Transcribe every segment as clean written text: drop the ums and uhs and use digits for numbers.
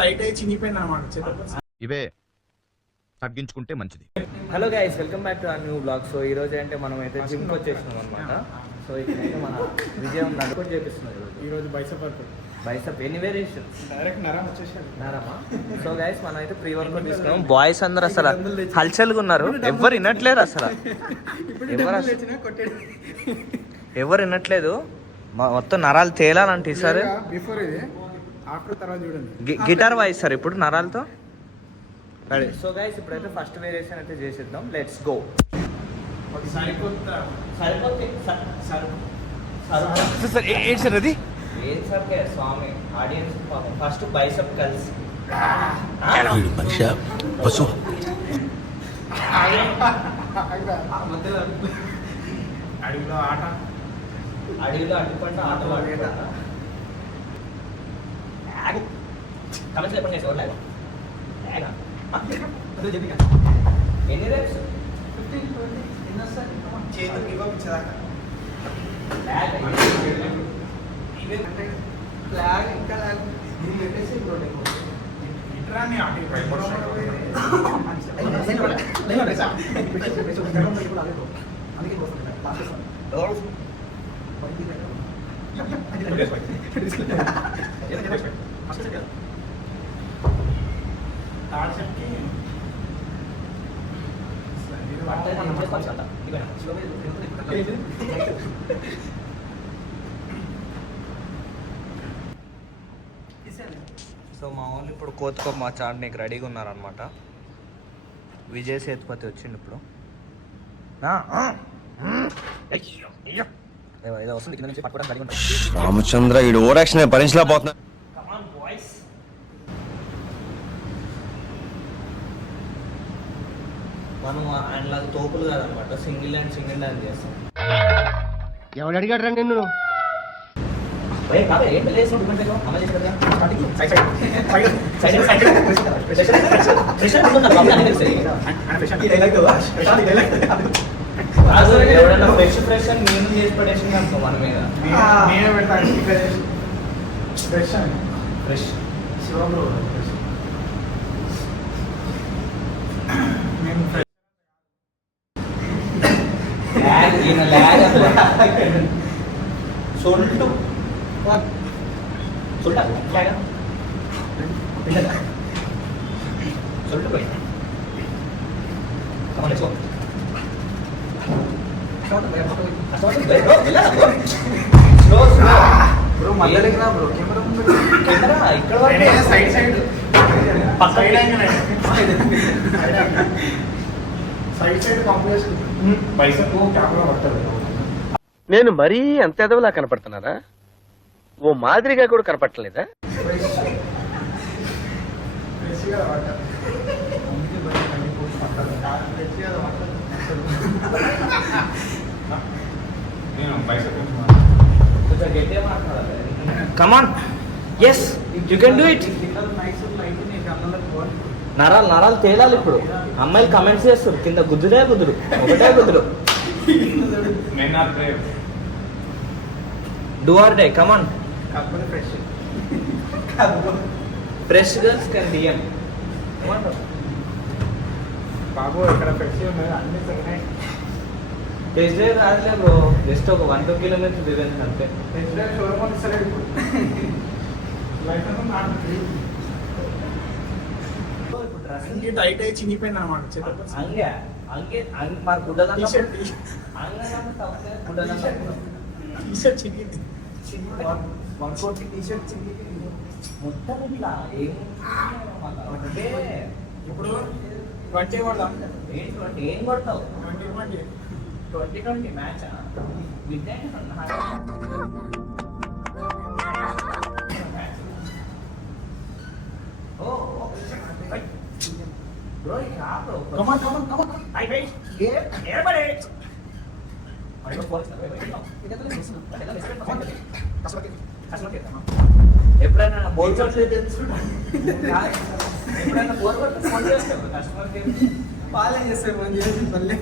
Tight అయి చినిగిపోయింది అన్నమాట. ఇవే తగ్గించుకుంటే మంచిది. Hello guys, welcome back to new blog. So ఈ రోజు అంటే మనం అయితే జిమ్కి వచ్చేసినాం అనమాట. సో ఇక్కడైతే మన విజయం నడుకొని చేపిస్తున్నాం ఈరోజు బైసప్ ఎన్ని వేరియేషన్స్ డైరెక్ట్ నరం వచ్చేసాడు. నరమా. సో గైస్ మనం అయితే ప్రీ వర్కౌట్ తీసుకున్నాం. బాయ్స్ అందరు అసలు హల్చల్గా ఉన్నారు, ఎవరు వినట్లేరు అసలు, ఎవరు వినట్లేదు. మొత్తం నరాలు తేలాలంటే ఈసారి బిఫోర్ ఇది ఆఫ్టర్ తర్వాత చూడండి. గిటార్ వాయిస్తారు ఇప్పుడు నరాలతో. సో గైస్ ఇప్పుడైతే ఫస్ట్ వేరియేషన్ అయితే చేసేద్దాం. Let's go. ఏంటి సార్ అది? ఏం సార్ స్వామి ఆడియన్స్ ఫస్ట్ బైసప్ కలిసి మనిషి పశు అడవిలో ఆట, అడవిలో అడ్డుపంట ఆటలు ఆడేదా కమెంట్స్ చెప్పండి సార్. ఎన్ని రేప్స్? 15-20 చేతులు ఇవ్వచ్చేదాకా ఫ్లాగ్ ఇంకా పెట్టేసి ఇట్రాన్ని ఆట సో మా వాళ్ళు ఇప్పుడు కోతుకోప మా చాట్నీకి రెడీగా ఉన్నారనమాట. విజయ్ సేతుపతి వచ్చిండు ఇప్పుడు. ఏదో వస్తుంది కింద నుంచి పట్టుకోవడం రెడీ ఉంటాం. రామచంద్ర ఈ ఓవర్ యాక్షన్ భరించలేకపోతున్నా. మనం ఆయనలాగా తోపులు కాదనమాట, సింగిల్ హ్యాండ్ చేస్తాం. ఎవడు అడిగాడు రా నిన్ను? ఏంటి లేదు ఎవరైనా ఫ్రెష్ ఫ్రెష్ అని నేను చేసి పడేసింది అనుకో మన మీద. ఫ్రెష్ శివబ్రో సొల్టు పోయి నేను మరీ అంత ఎదవలా కనపడుతున్నారా? ఓ మాదిరిగా కూడా కనపడలేదా? Come on, yes, you can do it. నరాలు తేలాలి ఇప్పుడు. అమ్మాయిలు కమెంట్స్ చేస్తారు కింద గుద్దుడే గుద్దుడు, ఒకటే గుద్దుడు. Do or die, come on. Fresh girls can DM. బాబు ఇక్కడ ఫ్రెష్ ఉన్నది అన్ని సెకండ్ టెస్ట్ డ్రైవ్ రాదులే బ్రో, జస్ట్ ఒక 1-2 కిలోమీటర్స్ దిగండి అంతే. టెస్ట్ డ్రైవ్ షోరూమ్ ఇస్తలేదు ఇప్పుడు. టైట్ అయి చినిగిపోయింది అన్నమాట. అంగే మరి గుడ్డలు టీషర్ట్ చినిగింది. టీషర్ట్ చినిగింది మొత్తం ఇట్లా ఇప్పుడు 20 కొడదాం. ఏం కొడతావు? 20 match Bro, yeah, bro. Come on. I wait. Everybody. ఎప్పుడైనా బోర్ కొట్టలేదు ఎప్పుడైనా బోర్ కొట్టి ఫోన్ చేస్తాను కస్టమర్ కేర్. పాలన చేస్తే ఫోన్ చేసి మళ్ళీ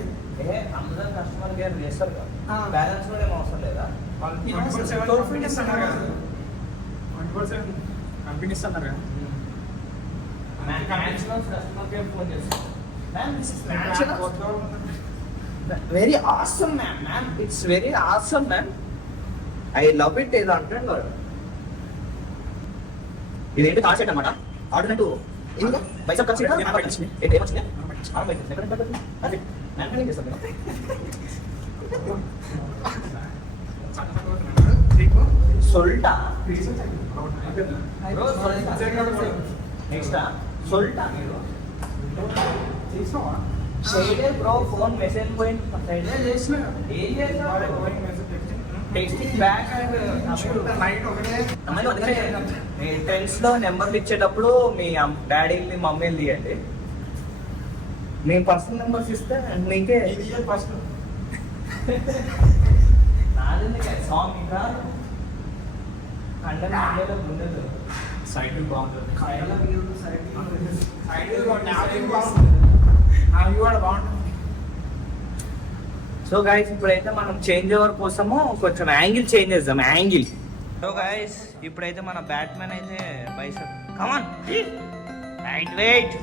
అందరూ కస్టమర్ కేర్ చేస్తారు కదా, బ్యాలెన్స్ కూడా ఏం అవసరం లేదా? కంపెనీ ఇస్తున్నారు కదా. ఫోన్ చేస్తాను ma'am this is very awesome ma'am it's very awesome ma'am I love it ఏదో అంటాడు ఇదేంటి కాల్ సెట్ అనమాట ఆర్డినట్టు ఇంకా బైసప్ కలిసి ఏంటి ఏమొచ్చింది సొల్టా నెక్స్ట్ సొల్టా మీరు బ్రో ఫోన్ మెసేజ్ పోయింది ఏం చేస్తావు texting back and me friends లో నెంబర్లు ఇచ్చేటప్పుడు మీ డాడీ మీ మమ్మీని తీయండి మీ పర్సనల్ నెంబర్స్ ఇస్తే మీకే ఫస్ట్ సాంగ్ ఇంకా కండలు ఉండదు సైడ్ బాగుంటుంది సో గైస్ ఇప్పుడైతే మనం చేంజ్ ఓవర్ కోసము కొంచెం యాంగిల్ చేంజ్ చేద్దాం యాంగిల్ సో గైస్ ఇప్పుడైతే మన బ్యాట్మెన్ అయితే బైసెప్ కమాన్ రైట్ వెయిట్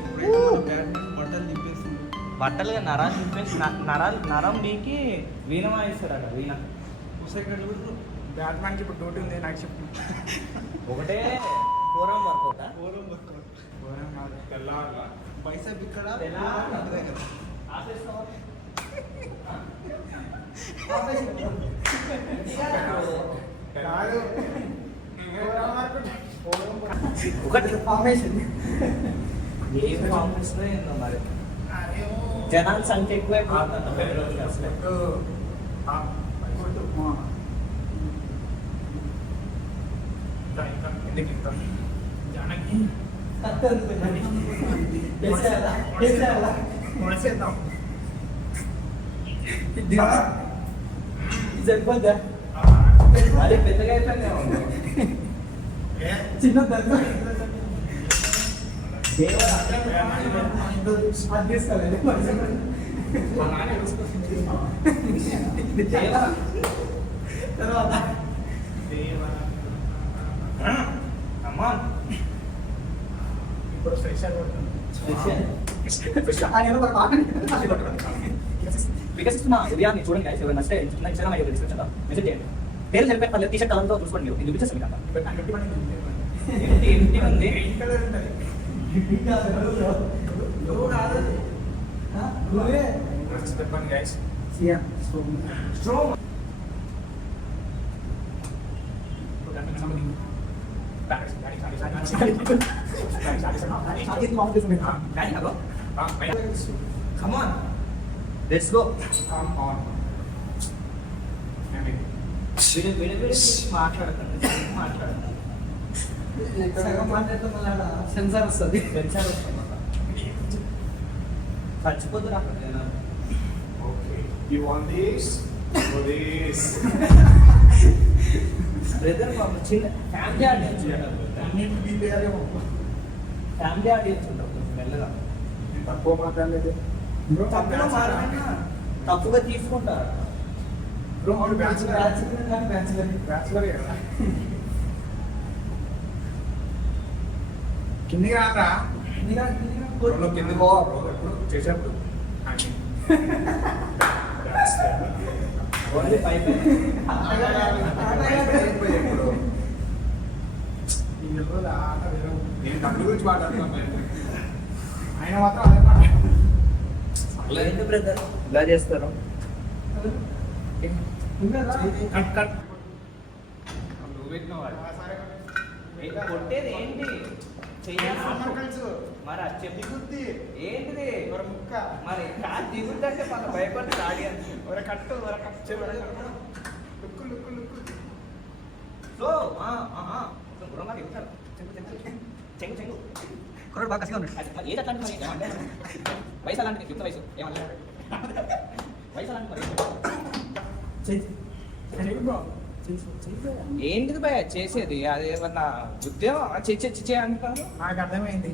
బట్టలుగా నరాలు తిప్పేసి నరం బీకి వీణ వాయిస్తారట వీణ బ్యాట్మ్యాన్ కి ఇప్పుడు డ్యూటీ ఉంది నైట్ షిఫ్ట్ ఒకటే ఫోరం వర్కౌట్ బైసెప్ ఇక్కడ ఒకటి ఫార్మేషన్ ఏం ఫార్మేషన్ ఏందో మరి జనాల సంఖ్య ఎక్కువే సరిపోద్దా అది పెద్దగా అయిపోయింది చిన్న తర్వాత అమ్మా ఇప్పుడు స్పెషల్ వికసిస్తున్న ఉదయాన్ని చూడండి guys. ఎవరైనా నచ్చితే ఇన్స్టాగ్రామ్ ఐడి డిస్క్రిప్షన్ లో మెసేజ్ చేయండి. పేరు తెలిపే పర్లేదు, టీ షర్ట్ కలర్తో చూసుకోండి. మీరు ఇది చూపిస్తాను మీకు ఏంటి ఉంది చెప్పండి guys. Come on, let's go. Come on. Sensor వస్తుంది చచ్చిపోతుంది అక్కడ బ్రదర్ చిన్న ఫ్యామిలీ ఆడియన్స్ ఫ్యామిలీ ఆడియన్స్ ఉంటారు మెల్లగా తక్కువ మాట్లాడలేదు తప్పుగా తీసుకుంటారు కిందికి రారా కింది చేసేప్పుడు ఓన్లీ పైప్ నేను తమిళ గురించి మాట్లాడుతున్నాను ఆయన మాత్రం అదే మాట ఏంటి బ్రదర్ ఇలా చేస్తారు కట్ కట్ కొట్టేది ఏంటి చెయ్యాలి మరి అది చెప్పి దిగుద్ది ఏంటిది ఒక ముక్క మరి కాదు దిగుద్దంటే మన భయపడి ఆడియన్స్ ఒక కట్టు ఒక కట్ లుక్కు లుక్కు లుక్కు సో గురంగా దిగుతారు చెంగు చెంగు కుర్రాడు బాగా కసిగా ఉన్నాడు ఏది అట్లాంటి మరి ఏమంటే వయసు అలాంటిది యుక్త వయసు ఏమన్నా వయసు అలాంటి మరి ఏంటిది భయ చేసేది అదేమన్నా ఉద్యోగం చే అంటారు నాకు అర్థమైంది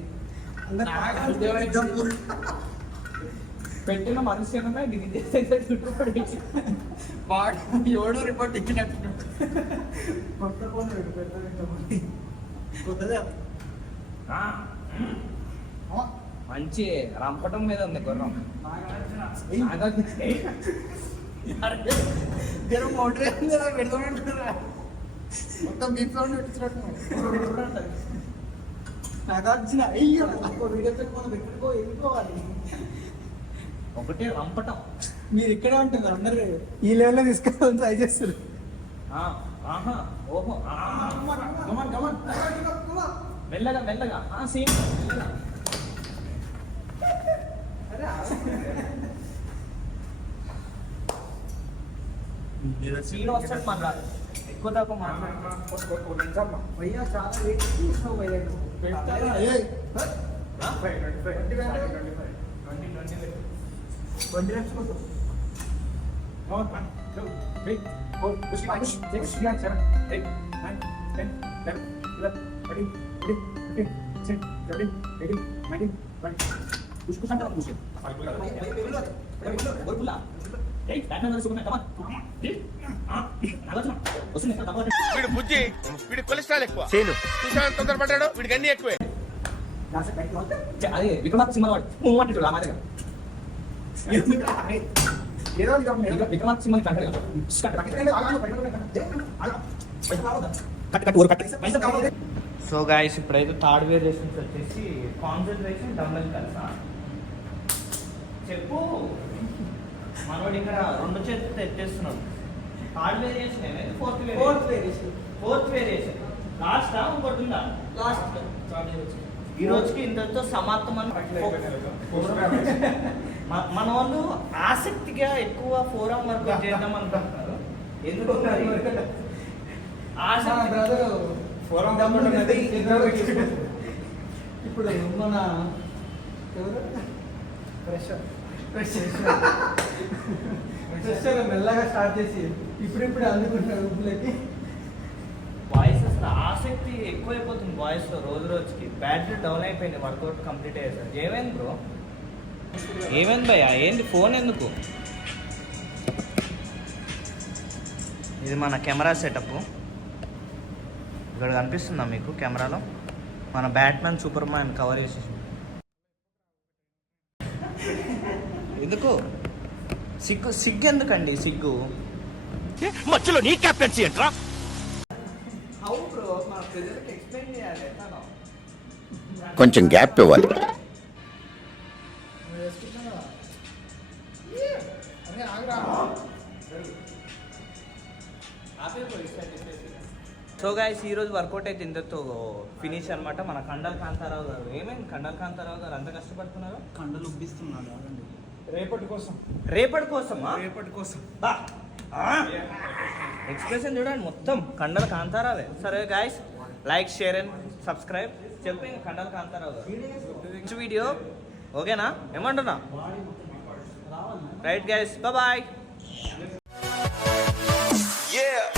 పెట్టిన మనిషి ఏమన్నా ఇది చేసేది చుట్టుపడి వాడు ఎవడో రిపోర్ట్ ఇచ్చినట్టు కొత్త ఫోన్ కొత్తదే మంచి రంపటం మీద ఉంది గుర్రం. మొత్తం బీప్ సౌండ్ పెట్టించినట్టు నాగార్జున అయ్యో వీడియో మనం వెళ్ళిపోవాలి. ఒకటి రంపటం. మీరు ఇక్కడే ఉంటున్నారు అందరు ఈ లెవెల్లో తీసుకోవాలని ట్రై చేస్తారు. ఆహా ఓహో మెల్లగా మెల్లగా సీన్ సీన్ వస్తాడు మన ఎక్కువ దాకా మాట్లాడు. భయ్యా చాలా వెయిట్ చేసినావు భయ్యా వీడు బుజ్జి, వీడి కొలెస్ట్రాల్ ఎక్కువ. చేను చూసాను తొందరపడ్డాడు, వీడికి అన్ని ఎక్కువే. అదే విక్రమార్క సినిమా వాడు నువ్వు అంటాడు ఆ మాదిరిగా. విక్రమార్క సినిమా సో గాయస్ ఇప్పుడైతే థర్డ్ వేరియేషన్స్ వచ్చేసి కాన్సన్ట్రేషన్ డంబెల్ కలిసా చెప్పు. మనోడు ఇక్కడ 2 చేతులతో ఎత్తేస్తున్నాడు. థర్డ్ వేరియేషన్ ఏమైంది? ఫోర్త్ వేరియేషన్ లాస్ట్ ఇంకోటి ఉందా? లాస్ట్ ఈ రోజుకి ఇంతతో సమాప్తం అని మన వాళ్ళు ఆసక్తిగా ఎక్కువ ఫోరం వర్క్ చేద్దాం అనుకుంటున్నారు. ఎందుకు ఇప్పుడు మన ఎవరు ఫ్రెషర్ మెల్లగా స్టార్ట్ చేసి ఇప్పుడిప్పుడు అందుకుంటున్నారు ఊపులకి. వాయిస్ అసలు ఆసక్తి ఎక్కువైపోతుంది వాయిస్ లో రోజు రోజుకి. బ్యాటరీ డౌన్ అయిపోయింది వర్కౌట్ కంప్లీట్ అయ్యేసరికి. ఏమైంది బ్రో? ఏమైంది భయ్యా? ఏంది ఫోన్ ఎందుకు? ఇది మన కెమెరా సెటప్. ఇక్కడ కనిపిస్తుందా మీకు కెమెరాలో? మన బ్యాట్మెన్ సూపర్ మ్యాన్ కవర్ చేసేసి. ఎందుకు సిగ్గు ఎందుకండి సిగ్గు? మధ్యలో నీ కెప్టెన్సీ ఏంట్రా? హౌ బ్రో మన ప్రజలకు ఎక్స్ప్లెయిన్ చేయాలి ఎట్లా? కొంచెం గ్యాప్ ఇవ్వాలి. సో గైస్ ఈరోజు వర్కౌట్ అయితే ఇంతతో ఫినిష్ అనమాట. మన కండల్ కాంతారావు గారు. ఏమైంది కండల్ కాంతారావు గారు అంత కష్టపడుతున్నారు? కండలు ఉబ్బిస్తున్నాడు రేపటి కోసమా? బా ఎక్స్ప్రెషన్ చూడండి మొత్తం కండల కాంతారావే. సరే guys like share and subscribe. చెప్పి కండల కాంతారావు గారు నెక్స్ట్ వీడియో ఓకేనా? ఏమంటున్నా? Right guys bye. Yeah.